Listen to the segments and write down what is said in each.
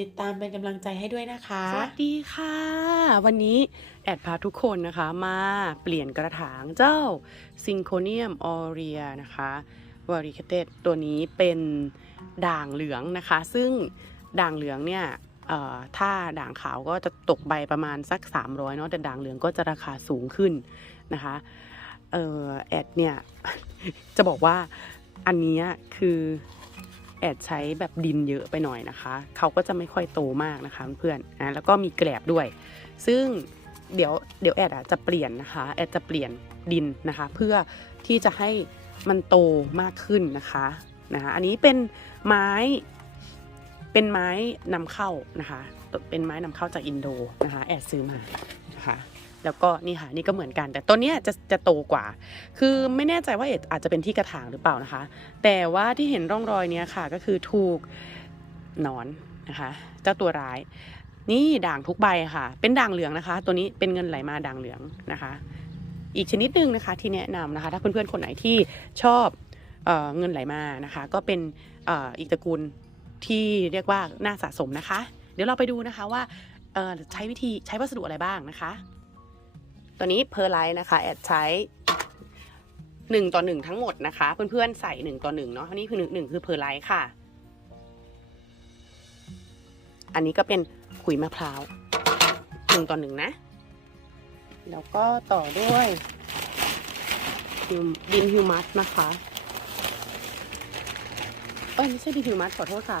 ติดตามเป็นกำลังใจให้ด้วยนะคะ สวัสดีค่ะ วันนี้แอดพาทุกคนนะคะมาเปลี่ยนกระถางเจ้าซิงโคเนียมออเรียนะคะวาริคเตตตัวนี้เป็นด่างเหลืองนะคะ ซึ่งด่างเหลืองเนี่ยถ้าด่างขาวก็จะตกใบประมาณสัก 300เนาะแต่ด่างเหลืองก็จะราคาสูงขึ้นนะคะออแอดเนี่ย จะบอกว่าอันนี้คือ แอดใช้แบบดินเยอะไปหน่อยนะคะ เขาก็จะไม่ค่อยโตมากนะคะเพื่อนนะแล้วก็มีแกลบด้วย ซึ่งเดี๋ยวเดี๋ยวแอดอะจะเปลี่ยนนะคะแอดจะเปลี่ยนดินนะคะ เพื่อที่จะให้มันโตมากขึ้นนะคะนะคะอันนี้เป็นไม้เป็นไม้นำเข้านะคะ เป็นไม้นำเข้าจากอินโดนะคะ แอดซื้อมานะคะ แล้วก็นี่ค่ะนี่ก็เหมือนกัน แต่ต้นเนี้ยจะจะโตกว่า คือไม่แน่ใจว่าเอ็ดอาจจะเป็นที่กระถางหรือเปล่านะคะ แต่ว่าที่เห็นร่องรอยเนี้ยค่ะก็คือถูกหนอนนะคะเจ้าตัวร้าย นี่ด่างทุกใบค่ะ เป็นด่างเหลืองนะคะ ตัวนี้เป็นเงินไหลมาด่างเหลืองนะคะ อีกชนิดหนึ่งนะคะที่แนะนำนะคะ ถ้าเพื่อนๆคนไหนที่ชอบเออเงินไหลมานะคะ ก็เป็นอออีกตระกูลที่เรียกว่าน่าสะสมนะคะ เดี๋ยวเราไปดูนะคะว่าใช้วิธีใช้วัสดุอะไรบ้างนะคะ ตัวนี้เพอร์ไลท์นะคะแอดใช้หนึ่งต่อหนึ่งทั้งหมดนะคะ เพื่อนๆใส่หนึ่งต่อหนึ่งเนาะอันนี้คือหนึ่งหนึ่งคือเพอร์ไลท์ค่ะ อันนี้ก็เป็นขุยมะพร้าวหนึ่งต่อหนึ่งนะ แล้วก็ต่อด้วยดินฮิวมัสนะคะเอ้ยไม่ใช่ดินฮิวมัสขอโทษค่ะ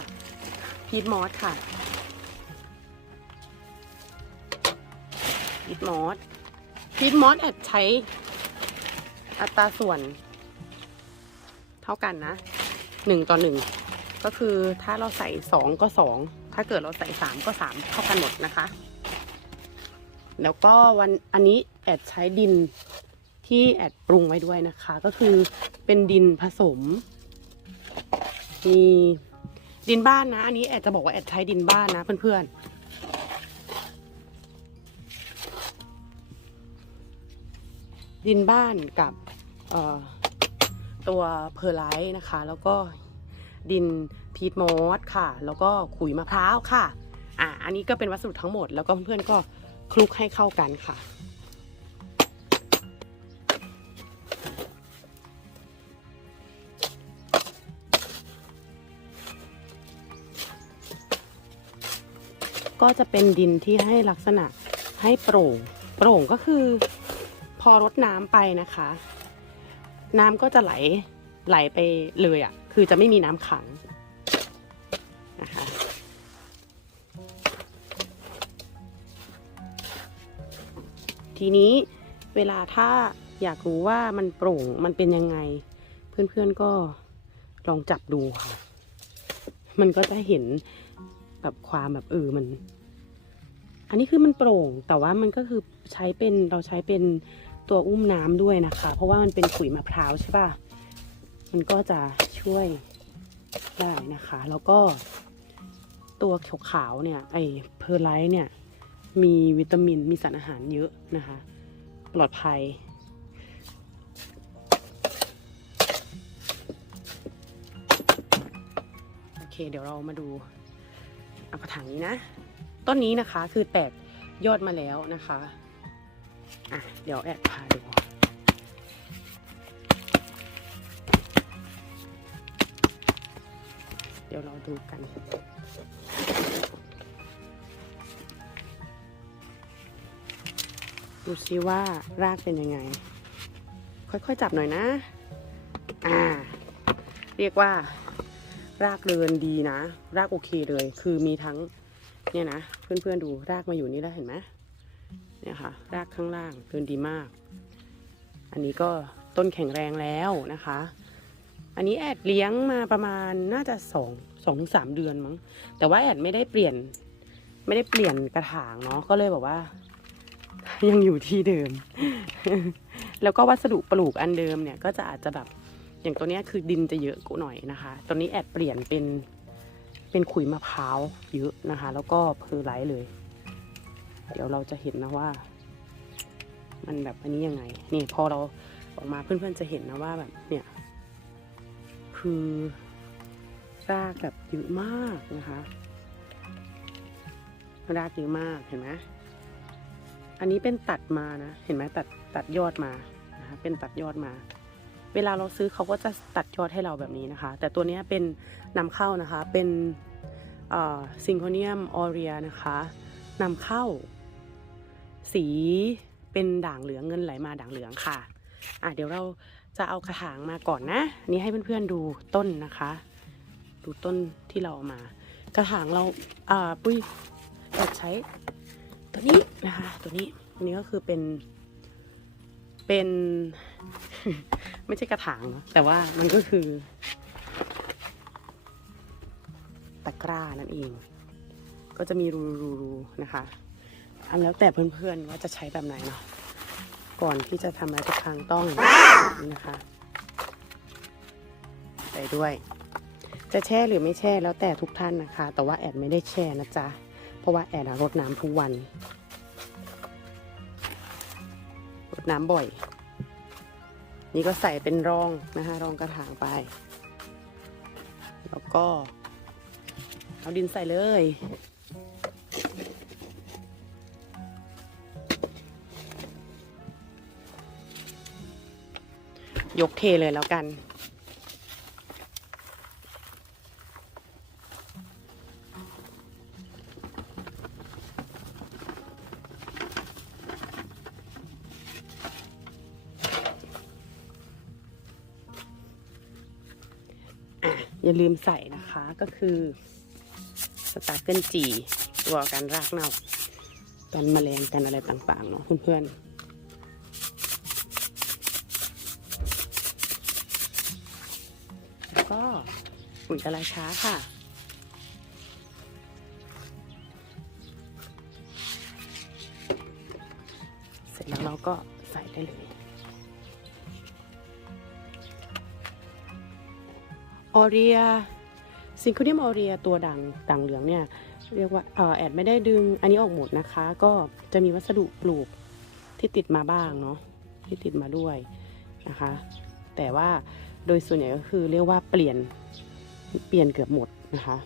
พีทมอสค่ะพีทมอส พีทมอสแอดใช้อัตราส่วน เท่ากันนะหนึ่งต่อหนึ่งก็คือถ้าเราใส่สองก็สองถ้าเกิดเราใส่สามก็สามเท่ากันหมดนะคะ แล้วก็วันอันนี้แอดใช้ดินที่แอดปรุงไว้ด้วยนะคะ ก็คือเป็นดินผสม มีดินบ้านนะ อันนี้แอดจะบอกว่าแอดใช้ดินบ้านนะเพื่อนๆ ดินบ้านกับตัวเพอร์ไลท์นะคะ แล้วก็ดินพีทมอสค่ะ แล้วก็ขุยมะพร้าวค่ะอะ อันนี้ก็เป็นวัสดุทั้งหมด แล้วก็เพื่อนๆก็คลุกให้เข้ากันค่ะ ก็จะเป็นดินที่ให้ลักษณะให้โปร่ง โปร่งก็คือ พอรดน้ำไปนะคะ น้ำก็จะไหลไหลไปเลยอะ่ะ คือจะไม่มีน้ำขังนะคะทีนี้เวลาถ้าอยากรู้ว่ามันโปร่งมันเป็นยังไง เพื่อนๆก็ลองจับดูค่ะ มันก็จะเห็นแบบความแบบเออมัน อันนี้คือมันโปร่ง แต่ว่ามันก็คือใช้เป็นเราใช้เป็น ตัวอุ้มน้ำด้วยนะคะ เพราะว่ามันเป็นขุยมะพร้าวใช่ป่ะ มันก็จะช่วยได้นะคะ แล้วก็ตัวขาวๆเนี่ย ไอเพอร์ไลท์เนี่ย มีวิตามินมีสารอาหารเยอะนะคะ ปลอดภัยโอเคเดี๋ยวเรามาดูเอากระถางนี้นะ ต้นนี้นะคะคือแตกยอดมาแล้วนะคะ อะเดี๋ยวแอดพาดูเดี๋ยวเราดูกัน ดูซิว่ารากเป็นยังไง ค่อยๆจับหน่อยนะ อ่า เรียกว่ารากเดินดีนะ รากโอเคเลย คือมีทั้ง เนี่ยนะ เพื่อนๆดูรากมาอยู่นี่แล้วเห็นไหม เนี่ยค่ะ รากข้างล่างเดินดีมาก อันนี้ก็ต้นแข็งแรงแล้วนะคะ อันนี้แอดเลี้ยงมาประมาณน่าจะสองสองถึงสามเดือนมั้ง แต่ว่าแอดไม่ได้เปลี่ยน ไม่ได้เปลี่ยนกระถางเนาะ ก็เลยแบบว่า ยังอยู่ที่เดิม แล้วก็วัสดุปลูกอันเดิมเนี่ย ก็จะอาจจะแบบอย่างตัวนี้คือดินจะเยอะกูหน่อยนะคะตัวนี้แอดเปลี่ยนเป็นเป็นขุยมะพร้าวเยอะนะคะ แล้วก็เพอร์ไลท์เลย เดี๋ยวเราจะเห็นนะว่า มันแบบอันนี้ยังไง นี่พอเราออกมาเพื่อนๆจะเห็นนะว่าแบบเนี่ย คือรากแบบเยอะมากนะคะรากเยอะมากเห็นไหมอันนี้เป็นตัดมานะ เห็นไหมตัดตัดยอดมานะคะเป็นตัดยอดมา เวลาเราซื้อเขาก็จะตัดยอดให้เราแบบนี้นะคะ แต่ตัวนี้เป็นนำเข้านะคะเป็นซิงโคเนียมออเรียนะคะนำเข้า สีเป็นด่างเหลืองเงินไหลมาด่างเหลืองค่ะ อะเดี๋ยวเราจะเอากระถางมาก่อนนะนนี้ให้เพื่อนๆดูต้นนะคะ ดูต้นที่เราเอามา กระถางเราอ่าปุ้ยเราใช้ตัวนี้นะคะ ตัวนี้อันนี้ก็คือเป็นเป็นไม่ใช่กระถางเนอะแต่ว่ามันก็คือตะกร้านั่นเอง ก็จะมีรูๆนะคะ อันแล้วแต่เพื่อนๆว่าจะใช้แบบไหนเนาะก่อนที่จะทำอะไรทุกครั้งต้องนี่นะคะใส่ด้วย จะแช่หรือไม่แช่แล้วแต่ทุกท่านนะคะ แต่ว่าแอดไม่ได้แช่นะจ๊ะ เพราะว่าแอดอะรดน้ำทุกวันรดน้ำบ่อย นี่ก็ใส่เป็นรองนะคะรองกระถางไป แล้วก็เอาดินใส่เลย ยกเทเลยแล้วกันอะอย่าลืมใส่นะคะก็คือสตาร์เกิลจีตัวการรากเน่ากันแมลงกันอะไรต่างๆเนาะเพื่อนๆ ปุ๋ยกะลาช้าค่ะ เสร็จแล้วเราก็ใส่ได้เลยออเรียซิงคูเนียมออเรียตัวด่างด่างเหลืองเนี่ย เรียกว่าเออแอดไม่ได้ดึงอันนี้ออกหมดนะคะ ก็จะมีวัสดุปลูกที่ติดมาบ้างเนาะที่ติดมาด้วยนะคะ แต่ว่าโดยส่วนใหญ่ก็คือเรียกว่าเปลี่ยน เปลี่ยนเกือบหมดนะคะ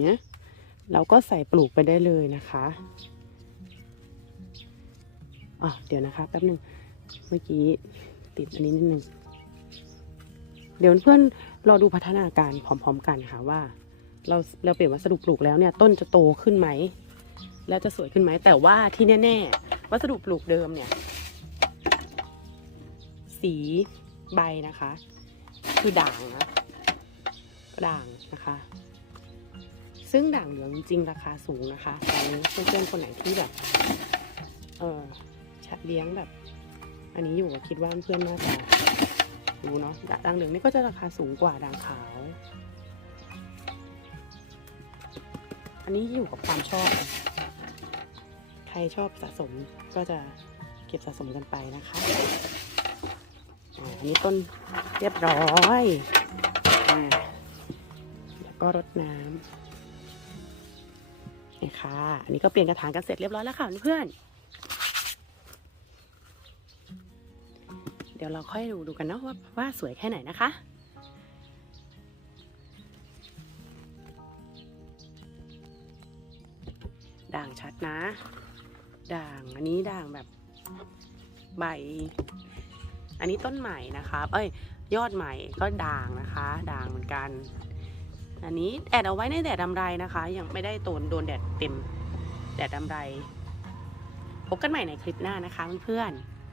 เนี้ยเราก็ใส่ปลูกไปได้เลยนะคะอะเดี๋ยวนะคะแป๊บหนึ่งเมื่อกี้ติดอันนี้นิดนึงเดี๋ยวเพื่อนรอดูพัฒนาการพร้อม ๆ กันค่ะว่า เราเราเปลี่ยนวัสดุปลูกแล้วเนี่ย ต้นจะโตขึ้นไหม แล้วจะสวยขึ้นไหม แต่ว่าที่แน่ ๆ วัสดุปลูกเดิมเนี่ย สีใบนะคะ คือด่างนะด่างนะคะ ซึ่งด่างเหลืองจริงราคาสูงนะคะตอนนี้เพื่อนๆคนไหนที่แบบ เออชัดเลี้ยงแบบ อันนี้อยู่ก็คิดว่าเพื่อนๆน่าจะรู้เนาะด่างเหลืองนี่ก็จะราคาสูงกว่าด่างขาว อันนี้อยู่กับความชอบ ใครชอบสะสมก็จะเก็บสะสมกันไปนะคะ อันนี้ต้นเรียบร้อยอ่าแล้วก็รดน้ำนี่ค่ะ อันนี้ก็เปลี่ยนกระถางกันเสร็จเรียบร้อยแล้วค่ะเพื่อน เดี๋ยวเราค่อยดูดูกันเนาะว่าว่าสวยแค่ไหนนะคะด่างชัดนะ ด่างอันนี้ด่างแบบใบ อันนี้ต้นใหม่นะคะเอ้ยยอดใหม่ก็ด่างนะคะ ด่างเหมือนกัน อันนี้แอดเอาไว้ในแดดดำไรนะคะ ยังไม่ได้โดนโดนแดดเต็มแดดดำไร พบกันใหม่ในคลิปหน้านะคะเพื่อนๆ